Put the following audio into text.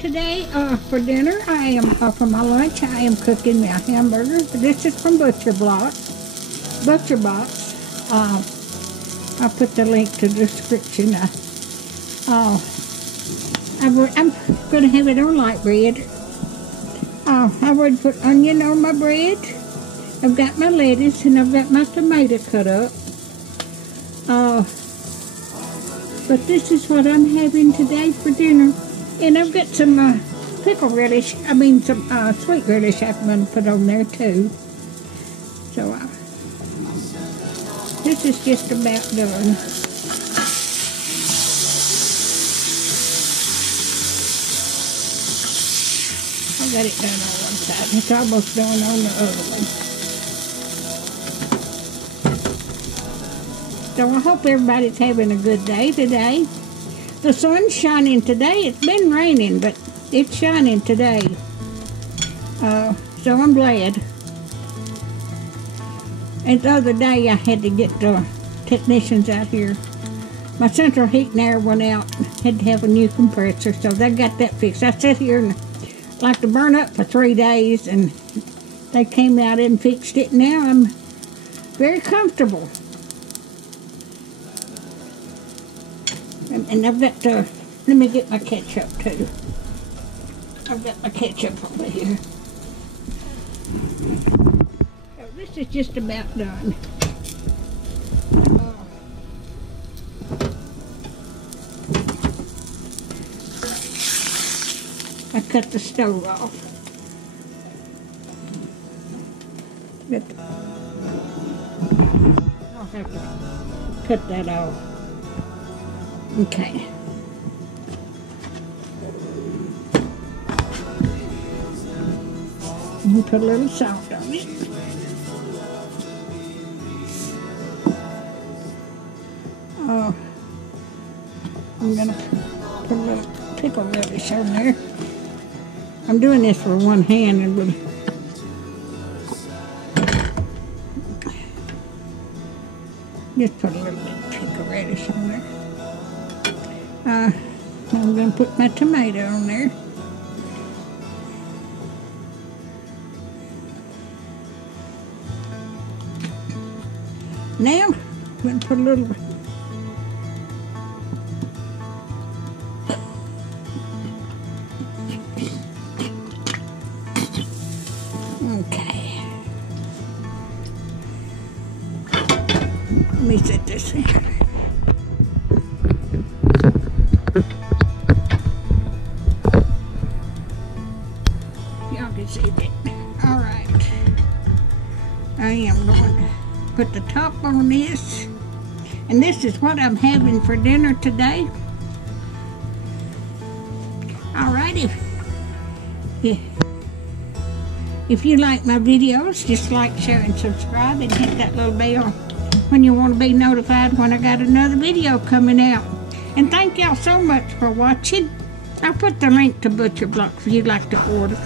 Today, for dinner, I am, for my lunch, I am cooking a hamburger. This is from Butcherbox. I'll put the link to the description. I'm going to have it on light bread. I would put onion on my bread. I've got my lettuce and I've got my tomato cut up. But this is what I'm having today for dinner. And I've got some pickle relish, some sweet relish I'm going to put on there too. So this is just about done. I got it done on one side. It's almost done on the other one. So I hope everybody's having a good day today. The sun's shining today. It's been raining, but it's shining today. So I'm glad. And the other day I had to get the technicians out here. My central heat and air went out. Had to have a new compressor, so they got that fixed. I sat here and like to burn up for 3 days, and they came out and fixed it. Now I'm very comfortable. And I've got to, let me get my ketchup too. I've got my ketchup over here. So this is just about done. I cut the stove off. I'll have to cut that off. Okay. And put a little salt on it. I'm going to put a little pickle relish on there. I'm doing this with one hand and with just put a little bit of pickle relish on there. I'm going to put my tomato on there. Now, I'm going to put a little okay. Let me set this in. Y'all can see that. Alright. I am going to put the top on this. And this is what I'm having for dinner today. Alright, if you like my videos, just like, share, and subscribe, and hit that little bell when you want to be notified when I got another video coming out. And thank y'all so much for watching. I'll put the link to Butcherbox if you'd like to order.